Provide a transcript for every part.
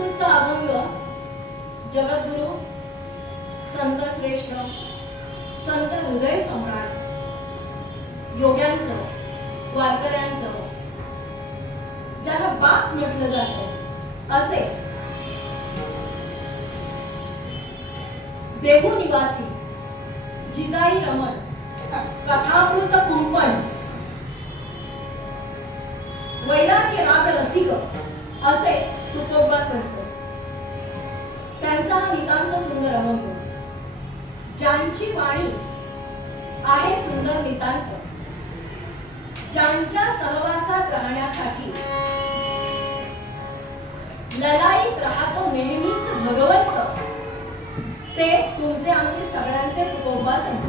संस्कृतचा अभंग जगद्गुरु संत श्रेष्ठ संत हृदय सम्राट योग्यांचं वारकऱ्यांचं ज्याला बाप म्हटलं जातं असे देहू निवासी जिजाई रमण कथामृत कुंपण वैराग्य राग रसिक असे तुकोबा संत त्यांचा हा नितांत सुंदर अभंग ज्यांची वाणी आहे सुंदर नितांत ज्यांच्या सहवासात राहण्यासाठी ललाईत राहतो नेहमीच भगवंत ते तुमचे आमचे सगळ्यांचे तुकोबा संत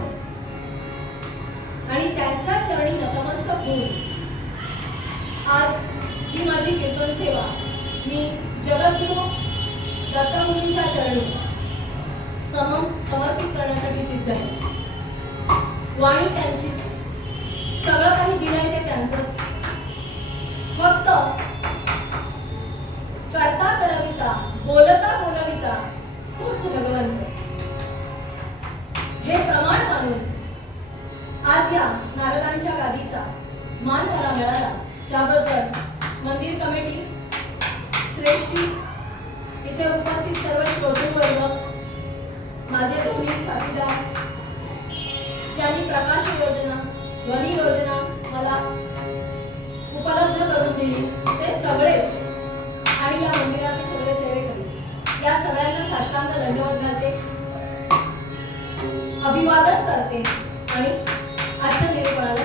आणि त्यांच्या चरणी नतमस्तक होऊन आज ही माझी कीर्तन सेवा मी जगद्गुरु दत्तगुरूंच्या चरणी समर्पित करण्यासाठी सिद्ध आहे. वाणी त्यांचीच, सगळं काही दिलंय ते त्यांचंच, फक्त करता करविता बोलता बोलविता तोच भगवंत हे प्रमाण मानून आज या नारदांच्या गादीचा मान मला मिळाला त्याबद्दल मंदिर कमिटी, श्रेष्ठी, इथे उपस्थित सर्व श्रोतृवर्ग, माझे दोन्ही साथीदार ज्यांनी प्रकाश योजना ध्वनी योजना मला उपलब्ध करून दिली ते सगळेच आणि या मंदिराचे सगळे सेवेकरी या सगळ्यांना साष्टांग दंडवत घालते, अभिवादन करते आणि आजच्या निरूपणाला